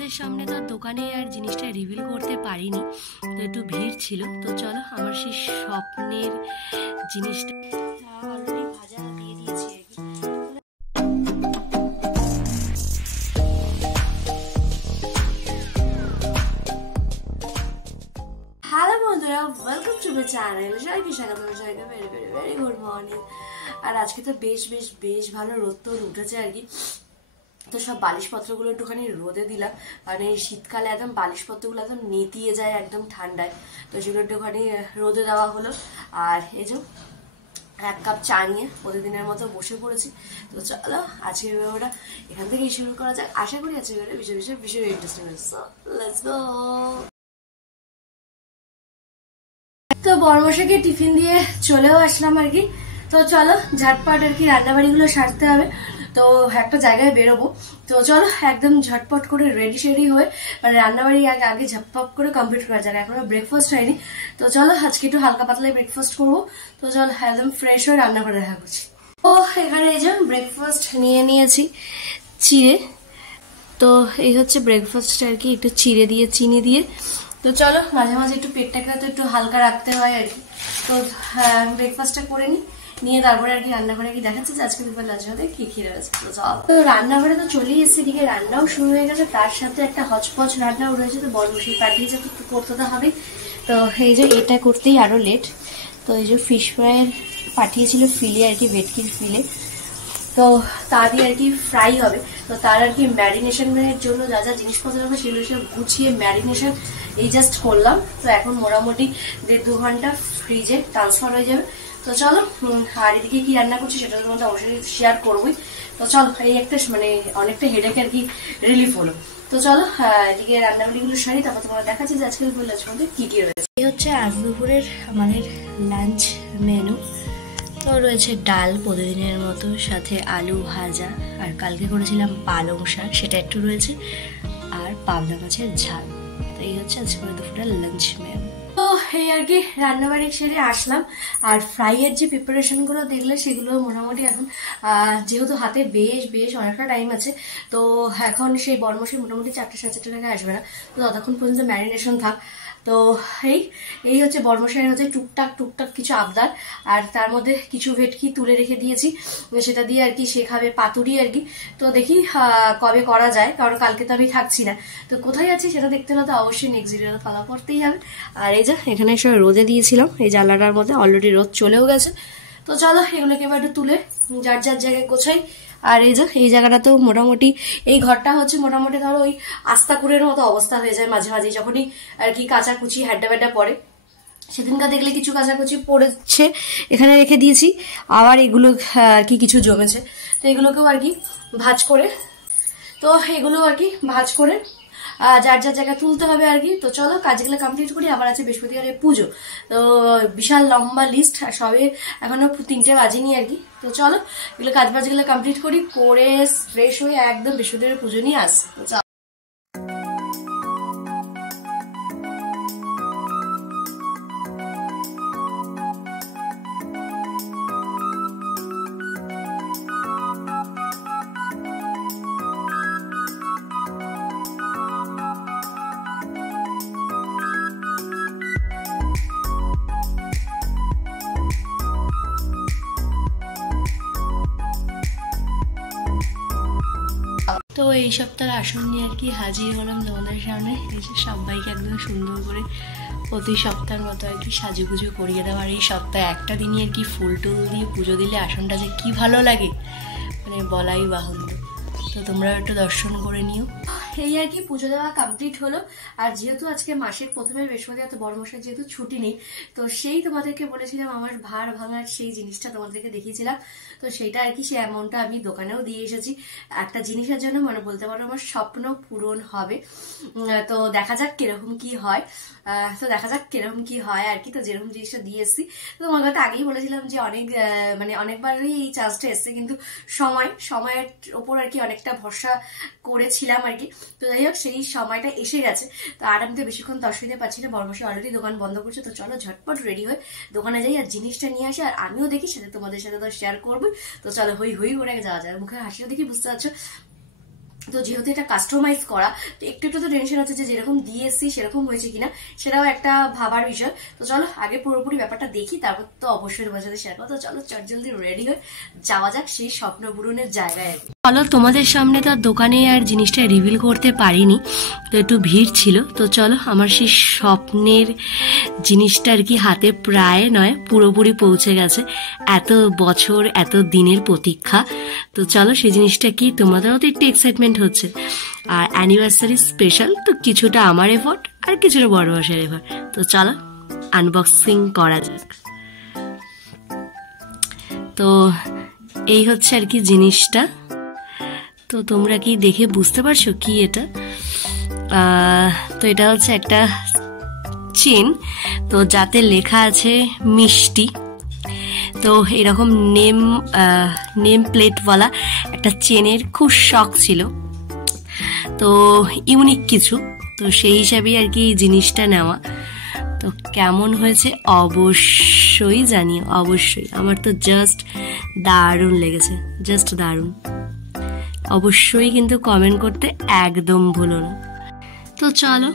তোমাদের সামনে তো দোকানে আর জিনিসটা রিভিল করতে পারিনি, তো একটু ভিড় ছিল। তো চলো আমার সেই স্বপ্নের জিনিসটা অলরেডি ভাজা দিয়ে দিয়েছি আর কি। হ্যালো বন্ধুরা, ওয়েলকাম টু মাই চ্যানেল। সবাইকে স্বাগত, সবাইকে very very very good morning. আর আজকে তো বেশ বেশ বেশ ভালো রোদ তো উঠেছে আর কি। তো সব বালিশপত্রগুলো একটুখানি রোদে দিলাম, কারণ এই শীতকালে একদম বালিশপত্রগুলো একদম নেতিয়ে যায় একদম ঠান্ডায়। তো সেগুলো একটুখানি রোদে দেওয়া হলো। আর এই যে এক কাপ চা নিয়ে প্রতিদিনের মতো বসে পড়েছি। তো চলো আজকের ভিডিওটা এখান থেকেই শুরু করা যাক। আশা করি আজকের ভিডিওটা ভীষণ ভীষণ ভীষণ ইন্টারেস্টিং হচ্ছে। So let's go. তো বড়মশাইকে টিফিন দিয়ে চলেও আসলাম আর কি। তো চলো ঝটপট আর কি রান্নাবাড়িগুলো সারতে হবে। তো একটা জায়গায় বেরোবো, তো চলো একদম ঝটপট করে রেডি শেডি হয়ে মানে রান্নাবাড়ি আগে ঝটপট করে কমপ্লিট করা যাক। এখনো ব্রেকফাস্ট হয়নি, তো চলো আজকে একটু হালকা পাতলাই ব্রেকফাস্ট করবো। তো চলো একদম ফ্রেশ হয়ে রান্না করে দেখা করছি। ও এখানে এই যে ব্রেকফাস্ট নিয়ে নিয়েছি চিড়ে। তো এই হচ্ছে ব্রেকফাস্ট আর কি, একটু চিড়ে দিয়ে চিনি দিয়ে। তো চলো মাঝে মাঝে একটু পেটটাকে তো একটু হালকা রাখতে হয় আর কি। তো ব্রেকফাস্টটা করে নিয়ে তারপরে আর কি রান্নাঘরে কি দেখাচ্ছে যে আজকে দুপুর লাঞ্চ হবে কি কি রয়েছে। তো রান্নাঘরে তো চলেই এসেছে, এদিকে রান্নাও শুরু হয়ে গেছে, তার সাথে একটা হচপচ রান্নাও রয়েছে। তো বড় মশাই পাঠিয়েছে, তো একটু করতে তো হবে। তো এই যে এটা করতেই আরো লেট। তো এই যে ফিশ ফ্রাইয়ের পাঠিয়েছিল ফিলে আর কি, ভেটকির ফিলে। তো তা দিয়ে আর কি ফ্রাই হবে। তো তার আর কি ম্যারিনেশনের জন্য যা যা জিনিসপত্র হবে সেগুলো সব গুছিয়ে ম্যারিনেশন এই জাস্ট করলাম। তো এখন মোটামুটি 1.5-2 ঘন্টা ফ্রিজে ট্রান্সফার হয়ে যাবে। তো চলো আর এদিকে কি রান্না করছি সেটা তোমাদের অবশ্যই শেয়ার করবোই। তো চলো এই একটা মানে অনেকটা হেডেক আর কি রিলিফ হলো। তো চলো এদিকে রান্নাবাড়িগুলো সারি, তারপর তোমরা দেখাচ্ছি যে আজকে দুপুরের লাঞ্চ মধ্যে কি কি রয়েছে। এই হচ্ছে আজ দুপুরের আমাদের লাঞ্চ মেনু। তো রয়েছে ডাল প্রতিদিনের মতো, সাথে আলু ভাজা, আর কালকে করেছিলাম পালং শাক সেটা একটু রয়েছে, আর পাবদা মাছের ঝাল। তো এই হচ্ছে আজকে দুপুরের লাঞ্চ মেনু। তো এই আর কি রান্নাবাড়ি সেরে আসলাম। আর ফ্রাইয়ের যে প্রিপারেশন গুলো দেখলে সেগুলো মোটামুটি এখন যেহেতু হাতে বেশ বেশ অনেকটা টাইম আছে, তো এখন সেই বড়মশাই মোটামুটি 4-4:30 টাকা আসবে না। তো ততক্ষণ পর্যন্ত ম্যারিনেশন থাক। তো এই হচ্ছে বড়মশাইয়ের হচ্ছে টুকটাক টুকটাক কিছু আবদার। আর তার মধ্যে কিছু ভেটকি তুলে রেখে দিয়েছি, সেটা দিয়ে আর কি সে খাবে পাতুরি আর কি। তো দেখি কবে করা যায়, কারণ কালকে তো আমি থাকছি না। তো কোথায় আছি সেটা দেখতে হলে তো অবশ্যই নেক্সট ভিডিওতে ফলো করতেই হবে। আর এই যে এখানে সব রোদে দিয়েছিলাম এই জানলাটার মধ্যে, অলরেডি রোদ চলেও গেছে। তো চলো এগুলোকে এবার একটু তুলে যার যার জায়গায় গোছাই। আর এই যে এই জায়গাটাতেও মোটামুটি এই ঘরটা হচ্ছে মোটামুটি ধরো ওই আস্তাকুড়ের মতো অবস্থা হয়ে যায় মাঝে মাঝে, যখনই আর কি কাচাকুচি হ্যাড্ডা ব্যাড্ডা পড়ে। সেদিনকার দেখলে কিছু কাচাকুচি পড়েছে এখানে রেখে দিয়েছি, আবার এগুলো আর কি কিছু জমেছে। তো এগুলোকেও আর কি ভাঁজ করে, তো এগুলো আর কি ভাঁজ করে যার যার জায়গায় তুলতে হবে আর কি। তো চলো কাজগুলো কমপ্লিট করি, আবার আছে বৃহস্পতিবারে পুজো। তো বিশাল লম্বা লিস্ট, সবে এখনো 3টে বাজেনি আর কি। তো চলো এগুলো কাজ বাজগুলো কমপ্লিট করি, করে ফ্রেশ হয়ে একদম বৃহস্পতিবারের পুজো নিয়ে আসবো। তো এই সপ্তাহের আসন নিয়ে আর কি হাজির হলাম তোমাদের সামনে। এসে সবাইকে একদম সুন্দর করে প্রতি সপ্তাহের মতো আর কি সাজুগুজু করিয়ে দেওয়া। আর এই সপ্তাহে একটা দিনই আর কি ফুল টুল দিয়ে পুজো দিলে আসনটা যে কি ভালো লাগে মানে বলাই বাহুল্য। তো তোমরা একটু দর্শন করে নিও। এই আর কি পুজো দেওয়া কমপ্লিট হলো। আর যেহেতু আজকে মাসের প্রথমে বৃহস্পতিবার, তো বড়মশাই যেহেতু ছুটি নেই, তো সেই তোমাদেরকে বলেছিলাম আমার ভাড় ভাঙার সেই জিনিসটা তোমাদেরকে দেখিয়েছিলাম। তো সেইটা আর কি সেই অ্যামাউন্টটা আমি দোকানেও দিয়ে এসেছি একটা জিনিসের জন্য, মানে বলতে পারো আমার স্বপ্ন পূরণ হবে। তো দেখা যাক কিরকম কি হয়। আর কি। তো যেরকম জিনিসটা দিয়ে এসেছি, তো তোমার কথা আগেই বলেছিলাম যে মানে অনেকবারই এই চান্সটা এসছে, কিন্তু সময়ের ওপর আর কি অনেকটা ভরসা করেছিলাম আর কি। তো যাই হোক সেই সময়টা এসে গেছে। তো আর আমি তো বেশিক্ষণ তর্স দিতে পারছি না, বড়মশাই অলরেডি দোকান বন্ধ করছে। তো চলো ঝটপট রেডি হয়ে দোকানে যাই আর জিনিসটা নিয়ে আসি, আর আমিও দেখি সাথে তোমাদের সাথে তো শেয়ার করবোই। তো চলো হই হই করে যাওয়া যায়, মুখে হাসিও দেখি বুঝতে পারছো তো যেহেতু এটা কাস্টমাইজ করা, তো একটু একটু তো টেনশন হচ্ছে যে যেরকম দিয়ে এসছি সেরকম হয়েছে কিনা, সেটাও একটা ভাবার বিষয়। তো চলো আগে পুরোপুরি ব্যাপারটা দেখি, তারপর তো অবশ্যই তোমার সাথে শেয়ার করো। তো চলো চট জলদি রেডি হয়ে যাওয়া যাক সেই স্বপ্ন পূরণের জায়গায়। চলো তোমাদের সামনে তো দোকানে আর জিনিসটা রিভিল করতে পারিনি, তো একটু ভিড় ছিল। তো চলো আমার সেই স্বপ্নের জিনিসটা আর কি হাতে প্রায় নয় পুরোপুরি পৌঁছে গেছে, এত বছর এত দিনের প্রতীক্ষা। তো চলো সেই জিনিসটা কি, তোমাদেরও তো একটু এক্সাইটমেন্ট হচ্ছে, আর অ্যানিভার্সারি স্পেশাল, তো কিছুটা আমার এফোর্ট আর কিছুটা বড় মাসের এফোর্ট। তো চলো আনবক্সিং করা যাক। তো এই হচ্ছে আর কি জিনিসটা। তো তোমরা কি দেখে বুঝতে পারছো কি এটা? তো এটা হচ্ছে একটা চেন, তো যাতে লেখা আছে মিষ্টি। তো এরকম নেম প্লেটওয়ালা একটা চেনের খুব শখ ছিল, তো ইউনিক কিছু, তো সেই হিসাবেই আর কি জিনিসটা নেওয়া। তো কেমন হয়েছে অবশ্যই জানিও, অবশ্যই। আমার তো জাস্ট দারুণ লেগেছে, জাস্ট দারুণ। অবশ্যই কিন্তু কমেন্ট করতে একদম ভুলো না। তো চলো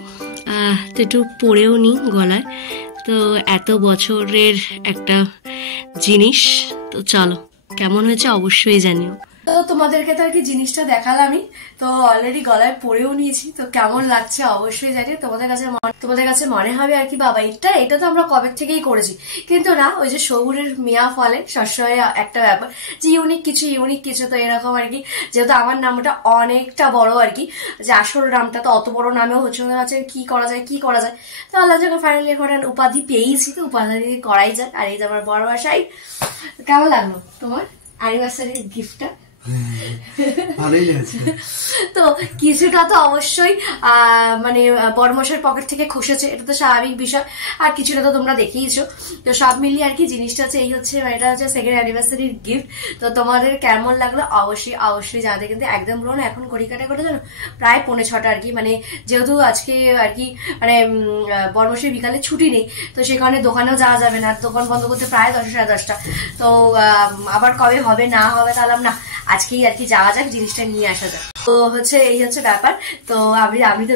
তো একটু পরেও নি গলায়, তো এত বছরের একটা জিনিস। তো চলো কেমন হয়েছে অবশ্যই জানিও। তো তোমাদেরকে তো আর কি জিনিসটা দেখালামই, তো অলরেডি গলায় পরেও নিয়েছি। তো কেমন লাগছে অবশ্যই জানিও। তোমাদের কাছে মনে হবে আর কি বাবা এটা তো আমরা কবে থেকেই করেছি, কিন্তু না, ওই যে সবুরের মিয়া ফলে সবসময় একটা ব্যাপার যে ইউনিক কিছু। তো এরকম আর কি, যেহেতু আমার নামটা অনেকটা বড় আর কি, যে আসল নামটা তো অত বড় নামেও হচ্ছে না, কি করা যায়। তো আল্লাহ যখন ফাইনালি এখন উপাধি পেয়েছি, তো উপাধি করাই যাক। আর এই যে আমার বড় বাসায়। কেমন লাগলো তোমার অ্যানিভার্সারির গিফটটা? তো কিছুটা তো অবশ্যই মানে বড়মশাইয়ের পকেট থেকে খসেছে, এটা তো স্বাভাবিক বিষয়, আর কিছুটা তো তোমরা দেখিয়েছো। তো সব মিলিয়ে আর কি জিনিসটা হচ্ছে এই হচ্ছে, এটা হচ্ছে সেকেন্ড অ্যানিভার্সারির গিফট। তো তোমাদের কেমন লাগলো অবশ্যই জানাতে কিন্তু একদম বলো না। এখন ঘড়ি কাটা করে জানো প্রায় 5:45 আর কি, মানে যেহেতু আজকে আর কি মানে বড়মশাই বিকালে ছুটি নেই, তো সেখানে দোকানেও যাওয়া যাবে না, দোকান বন্ধ করতে প্রায় 10 সাড়ে 10টা। তো আবার কবে হবে না হবে তাহলে না, আজকেই আর কি যাওয়া যাক, জিনিসটা নিয়ে আসা যাক। তো হচ্ছে এই হচ্ছে ব্যাপার। তো আমি তো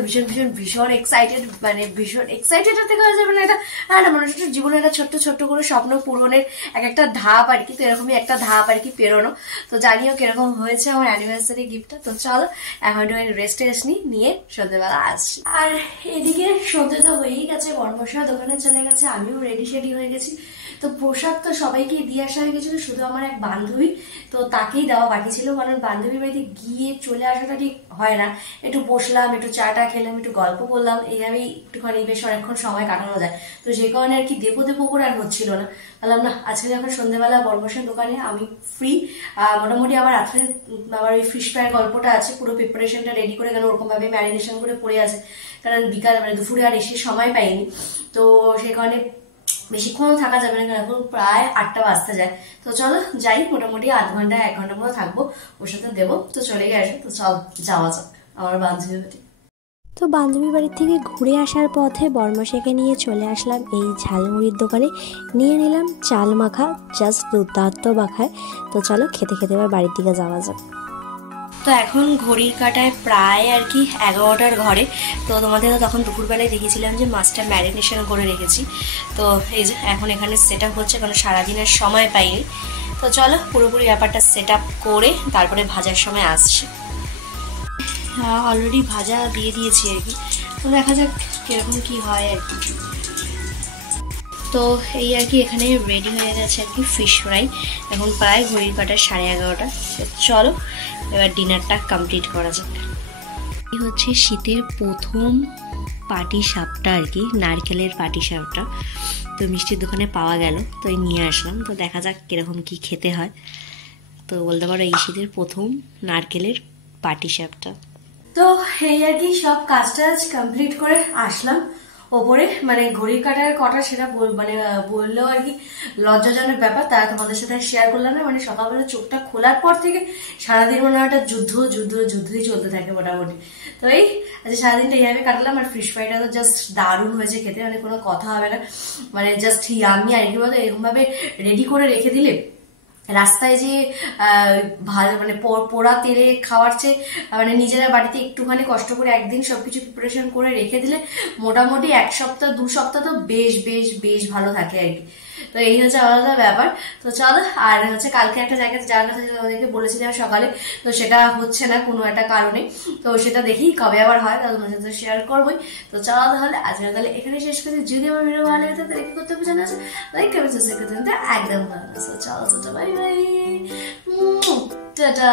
ভীষণ এক্সাইটেড, মানে ভীষণ এক্সাইটেড থেকে হয়ে যাবে না, এটা মানুষের জীবনে একটা ছোট্ট করে স্বপ্ন পূরণের একটা ধাপ আর কি। তো এরকমই একটা ধাপ আর কি পেরোনো। তো জানিও কিরকম হয়েছে আমার অ্যানিভার্সারি গিফটটা। তো চলো এখন রেস্ট নিয়ে সন্ধ্যেবেলা আসছি। আর এদিকে সন্ধ্যে তো হয়েই গেছে, বর্মশা দোকানে চলে গেছে, আমিও রেডি হয়ে গেছি। তো প্রসাদ তো সবাইকে দিয়ে আসা হয়ে গেছিল, শুধু আমার এক বান্ধবী, তো তাকেই দেওয়া বাকি ছিল, কারণ বান্ধবীর বাড়িতে গিয়ে চলে আসাটা ঠিক হয় না। একটু বসলাম, একটু চাটা খেলাম, একটু গল্প করলাম, এইভাবেই একটুখানি বেশ অনেকক্ষণ সময় কাটানো যায়। তো সেই কারণে আর কি দেবো করে আর হচ্ছিল না। বললাম না, আজকে যখন সন্ধ্যেবেলা বর্মশার দোকানে আমি ফ্রি, মোটামুটি আমার রাত্রে আবার ওই ফিশ ফ্রাইয়ের গল্পটা আছে, পুরো প্রিপারেশনটা রেডি করে গেল, ওরকম ভাবে ম্যারিনেশন করে পড়ে আছে, কারণ বিকাল মানে দুপুরে আর এসে সময় পাইনি। তো সেই কারণে বেশিক্ষণ থাকা যাবে না, এখন প্রায় 8টা বাজতে যায়। তো চলো যাই, মোটামুটি 1 ঘন্টা মতো থাকবো, ওর সাথে দেবো। তো চলে গেছে, তো চল যাওয়া যাক আমার বান্ধবী বাড়ি। তো বান্ধবী বাড়ির থেকে ঘুরে আসার পথে বর্মশাকে নিয়ে চলে আসলাম এই ঝালমুড়ির দোকানে, নিয়ে নিলাম চাল মাখা, জাস্ট দুর্দান্ত মাখায়। তো চলো খেতে এবার বাড়ির দিকে যাওয়া যাক। তো এখন ঘড়ির কাটায় প্রায় আর কি 11টার ঘরে। তো তোমাদের তখন দুপুরবেলায় দেখেছিলাম যে মাছটা ম্যারিনেশন করে রেখেছি। তো এই যে এখন এখানে সেট আপ হচ্ছে, কারণ সারাদিনের সময় পাইনি। তো চলো পুরোপুরি ব্যাপারটা সেট আপ করে তারপরে ভাজার সময় আসছি। অলরেডি ভাজা দিয়ে দিয়েছি আর কি, তো দেখা যাক কিরকম কি হয় আর কি। তো এই আর কি এখানে রেডি হয়ে গেছে আর কি ফিশ ফ্রাই। এখন প্রায় ঘড়ির কাটায় 11:30। চলো এবার ডিনারটা কমপ্লিট করা যাক। এই হচ্ছে শীতের প্রথম পাটি সাপটা আর কি, নারকেলের পাটি সাপটা। তো মিষ্টির দোকানে পাওয়া গেল, তো নিয়ে আসলাম। তো দেখা যাক কিরকম কি খেতে হয়। তো বলতে পারো এই শীতের প্রথম নারকেলের পাটি সাপটা। তো এই আর কি সব কাজ কমপ্লিট করে আসলাম ওপরে, মানে ঘড়ির কাটার কটা সেটা মানে বললেও আর কি লজ্জাজনক ব্যাপার, তারা তোমাদের সাথে শেয়ার করলাম না। মানে সকালবেলা চোখটা খোলার পর থেকে সারাদিন মনে হয় একটা যুদ্ধই চলতে থাকে মোটামুটি। তো এই আচ্ছা সারাদিনটা এইভাবে কাটলাম। আর ফিশ ফ্রাইটা তো জাস্ট দারুণ হয়েছে খেতে, মানে কোনো কথা হবে না, মানে জাস্ট ইয়ামি আর কি বলতো, এরকম ভাবে রেডি করে রেখে দিলে রাস্তায় যে ভালো মানে পোড়া তেলে খাওয়ার চেয়ে মানে নিজেরা বাড়িতে একটুখানি কষ্ট করে একদিন সবকিছু প্রিপারেশন করে রেখে দিলে মোটামুটি 1 সপ্তাহ 2 সপ্তাহ তো বেশ বেশ বেশ ভালো থাকে আর কি। তো এই হচ্ছে আলাদা ব্যাপার। তো চলো, আর হচ্ছে কালকে একটা জায়গাতে যাওয়ার কথা তোমাদেরকে বলেছিলাম সকালে, তো সেটা হচ্ছে না কোনো একটা কারণে। তো সেটা দেখি কবে আবার হয়, তা তোমার সাথে শেয়ার করবোই। তো চলো তাহলে আজকে তাহলে এখানে শেষ করছি। যদি আমার ভিডিও ভালো লাগে তাহলে কি করতে হবে জানা আছে, লাইক কমেন্ট সাবস্ক্রাইব করতে একদম ভালো। চলো বাই বাই, টাটা।